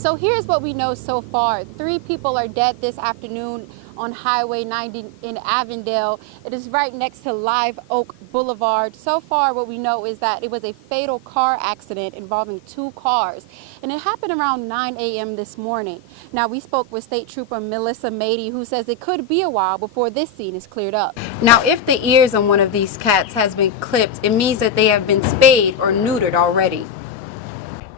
So here's what we know so far. 3 people are dead this afternoon on Highway 90 in Avondale. It is right next to Live Oak Boulevard. So far, what we know is that it was a fatal car accident involving 2 cars, and it happened around 9 a.m. this morning. Now, we spoke with State Trooper Melissa Mady, who says it could be a while before this scene is cleared up. Now, if the ears on one of these cats has been clipped, it means that they have been spayed or neutered already.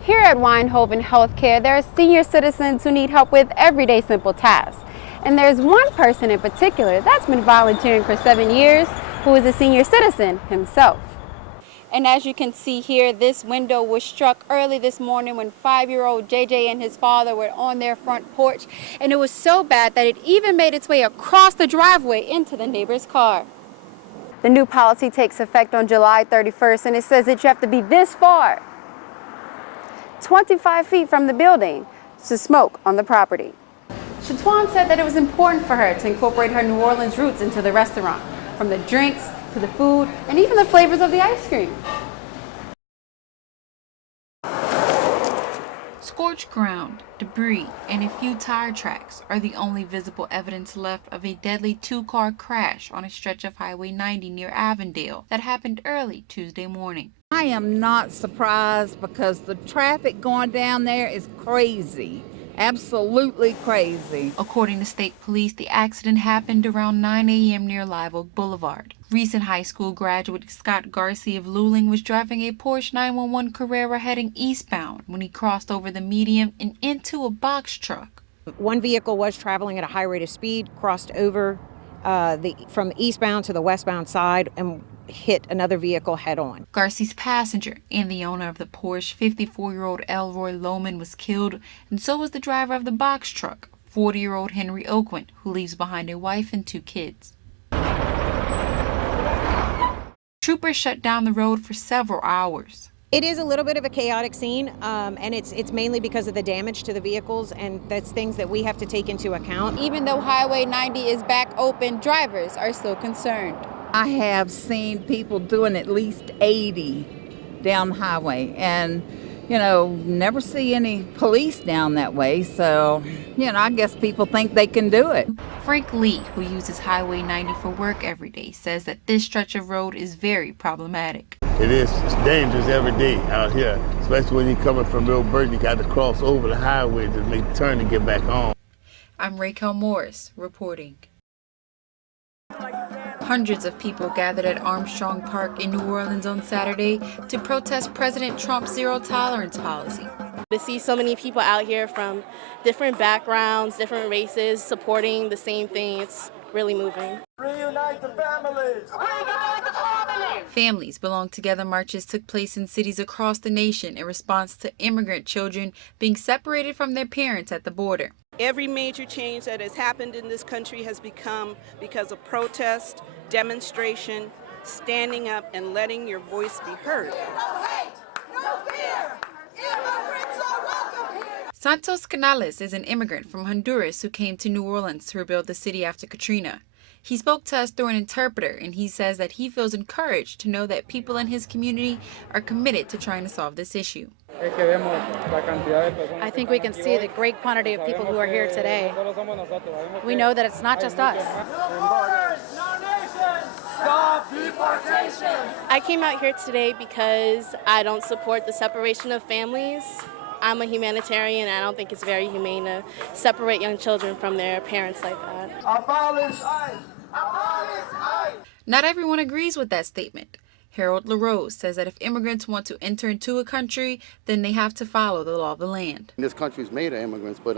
Here at Winehoven Healthcare, there are senior citizens who need help with everyday simple tasks. And there's one person in particular that's been volunteering for 7 years, who is a senior citizen himself. And as you can see here, this window was struck early this morning when 5-year-old JJ and his father were on their front porch. And it was so bad that it even made its way across the driveway into the neighbor's car. The new policy takes effect on July 31st, and it says that you have to be this far, 25 feet from the building, to smoke on the property. Shatwan said that it was important for her to incorporate her New Orleans roots into the restaurant, from the drinks to the food and even the flavors of the ice cream. Scorched ground, debris, and a few tire tracks are the only visible evidence left of a deadly 2-car crash on a stretch of Highway 90 near Avondale that happened early Tuesday morning. I am not surprised because the traffic going down there is crazy. Absolutely crazy. According to state police, the accident happened around 9 a.m. near Live Oak Boulevard. Recent high school graduate Scott Garcia of Luling was driving a Porsche 911 Carrera heading eastbound when he crossed over the median and into a box truck. One vehicle was traveling at a high rate of speed, crossed over from eastbound to the westbound side, and hit another vehicle head-on. Garcia's passenger and the owner of the Porsche, 54-year-old Elroy Lohman, was killed, and so was the driver of the box truck, 40-year-old Henry Oakland, who leaves behind a wife and 2 kids. Troopers shut down the road for several hours. It is a little bit of a chaotic scene, and it's mainly because of the damage to the vehicles, and that's things that we have to take into account. Even though Highway 90 is back open, drivers are still concerned. I have seen people doing at least 80 down the highway and, never see any police down that way. So, I guess people think they can do it. Frank Lee, who uses Highway 90 for work every day, says that this stretch of road is very problematic. It's dangerous every day out here, especially when you're coming from Real Burton. You got to cross over the highway to make the turn and get back home. I'm Raykael Morris, reporting. Hundreds of people gathered at Armstrong Park in New Orleans on Saturday to protest President Trump's zero-tolerance policy. To see so many people out here from different backgrounds, different races, supporting the same thing, it's really moving. Reunite the families! Reunite the families! Families Belong Together marches took place in cities across the nation in response to immigrant children being separated from their parents at the border. Every major change that has happened in this country has become because of protest, demonstration, standing up and letting your voice be heard. No hate, no fear. Immigrants are welcome here. Santos Canales is an immigrant from Honduras who came to New Orleans to rebuild the city after Katrina. He spoke to us through an interpreter, and he says that he feels encouraged to know that people in his community are committed to trying to solve this issue. I think we can see the great quantity of people who are here today. We know that it's not just us. No borders, no nations. Stop deportation. I came out here today because I don't support the separation of families. I'm a humanitarian, and I don't think it's very humane to separate young children from their parents like that. Abolish ICE! Abolish ICE! Not everyone agrees with that statement. Harold LaRose says that if immigrants want to enter into a country, then they have to follow the law of the land. This country is made of immigrants, but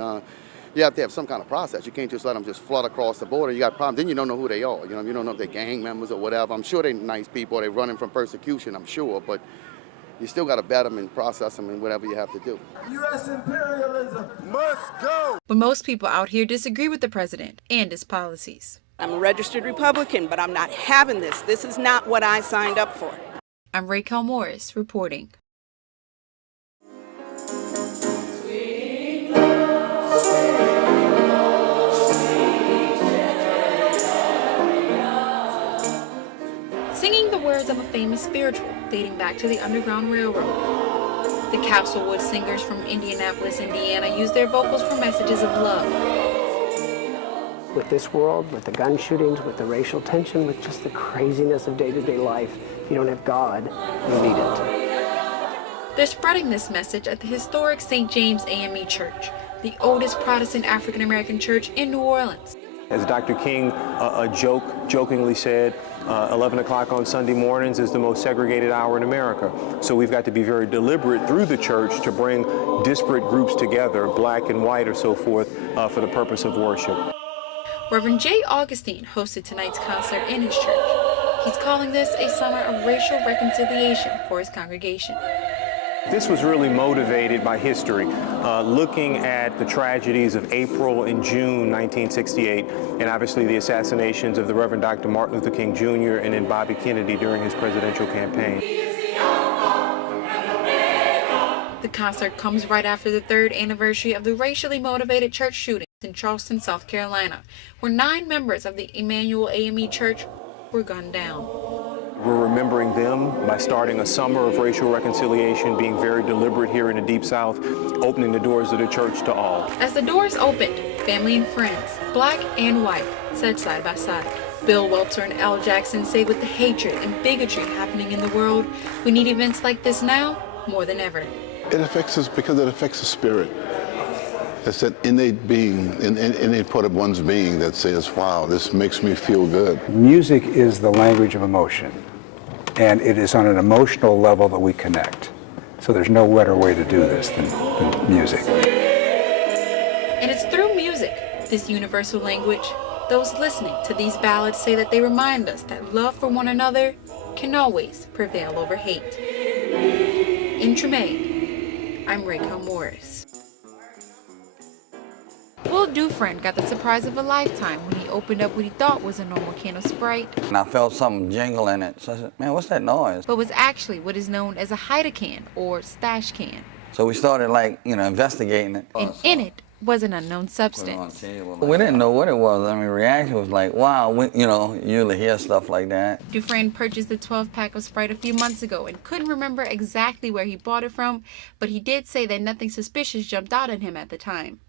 you have to have some kind of process. You can't just let them just flood across the border. You got problems. Then you don't know who they are. You don't know if they're gang members or whatever. I'm sure they're nice people. They're running from persecution, I'm sure, but you still got to vet them and process them and whatever you have to do. U.S. imperialism must go. But most people out here disagree with the president and his policies. I'm a registered Republican, but I'm not having this. This is not what I signed up for. I'm Raykael Morris, reporting. Singing the words of a famous spiritual dating back to the Underground Railroad. The Castlewood Singers from Indianapolis, Indiana used their vocals for messages of love. With this world, with the gun shootings, with the racial tension, with just the craziness of day-to-day life, if you don't have God, you need it. They're spreading this message at the historic St. James AME Church, the oldest Protestant African-American church in New Orleans. As Dr. King jokingly said, 11 o'clock on Sunday mornings is the most segregated hour in America. So we've got to be very deliberate through the church to bring disparate groups together, black and white or so forth, for the purpose of worship. Reverend Jay Augustine hosted tonight's concert in his church. He's calling this a summer of racial reconciliation for his congregation. This was really motivated by history, looking at the tragedies of April and June 1968, and obviously the assassinations of the Reverend Dr. Martin Luther King Jr. and then Bobby Kennedy during his presidential campaign. The concert comes right after the 3rd anniversary of the racially motivated church shooting in Charleston, South Carolina, where 9 members of the Emmanuel AME Church were gunned down. We're remembering them by starting a summer of racial reconciliation, being very deliberate here in the Deep South, opening the doors of the church to all. As the doors opened, family and friends, black and white, sat side by side. Bill Welter and Al Jackson say with the hatred and bigotry happening in the world, we need events like this now more than ever. It affects us because it affects the spirit. It's that innate being, innate part of one's being that says, wow, this makes me feel good. Music is the language of emotion, and it is on an emotional level that we connect. So there's no better way to do this than music. And it's through music, this universal language, those listening to these ballads say that they remind us that love for one another can always prevail over hate. In Tremaine, I'm Raykael Morris. Will Dufresne got the surprise of a lifetime when he opened up what he thought was a normal can of Sprite. And I felt something jingle in it, so I said, man, what's that noise? But was actually what is known as a hide-a-can or stash can. So we started investigating it. And in it was an unknown substance. We didn't know what it was. I mean, reaction was like, wow, you usually hear stuff like that. Dufresne purchased the 12-pack of Sprite a few months ago and couldn't remember exactly where he bought it from, but he did say that nothing suspicious jumped out at him at the time.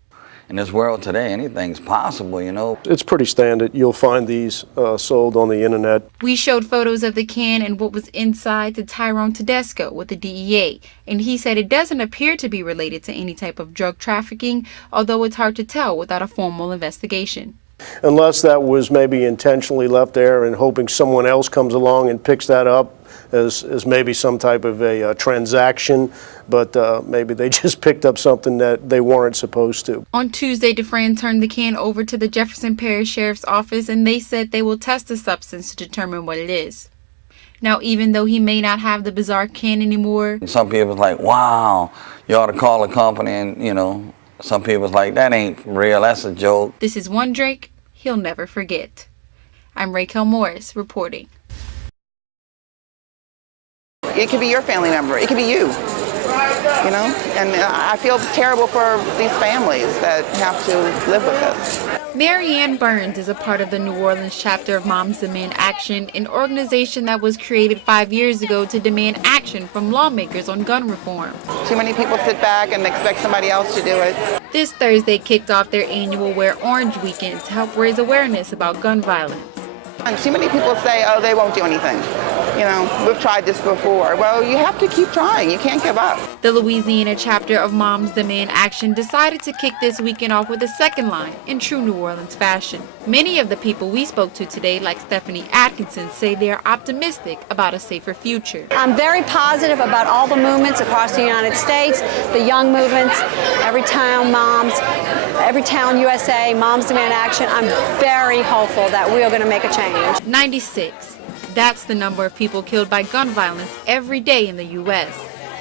In this world today, anything's possible, It's pretty standard. You'll find these sold on the internet. We showed photos of the can and what was inside to Tyrone Tedesco with the DEA, and he said it doesn't appear to be related to any type of drug trafficking, although it's hard to tell without a formal investigation. Unless that was maybe intentionally left there and hoping someone else comes along and picks that up as maybe some type of a transaction, but maybe they just picked up something that they weren't supposed to. On Tuesday, Dufresne turned the can over to the Jefferson Parish Sheriff's Office, and they said they will test the substance to determine what it is. Now, even though he may not have the bizarre can anymore, some people's like, wow, you ought to call the company, and some people's like, that ain't real, that's a joke. This is one drink he'll never forget. I'm Raykael Morris reporting. It could be your family member. It could be you. And I feel terrible for these families that have to live with this. Mary Ann Burns is a part of the New Orleans chapter of Moms Demand Action, an organization that was created 5 years ago to demand action from lawmakers on gun reform. Too many people sit back and expect somebody else to do it. This Thursday kicked off their annual Wear Orange weekend to help raise awareness about gun violence. And too many people say, oh, they won't do anything. We've tried this before. Well, you have to keep trying. You can't give up. The Louisiana chapter of Moms Demand Action decided to kick this weekend off with a second line in true New Orleans fashion. Many of the people we spoke to today, like Stephanie Atkinson, say they are optimistic about a safer future. I'm very positive about all the movements across the United States, the young movements, Every Town Moms, Every Town USA, Moms Demand Action. I'm very hopeful that we are going to make a change. 96. That's the number of people killed by gun violence every day in the U.S.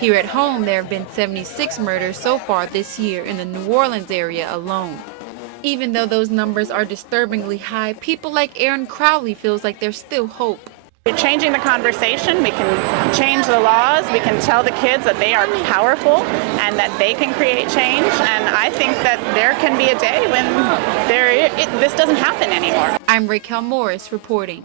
Here at home, there have been 76 murders so far this year in the New Orleans area alone. Even though those numbers are disturbingly high, people like Aaron Crowley feels like there's still hope. We're changing the conversation. We can change the laws. We can tell the kids that they are powerful and that they can create change. And I think that there can be a day when this doesn't happen anymore. I'm Raykael Morris reporting.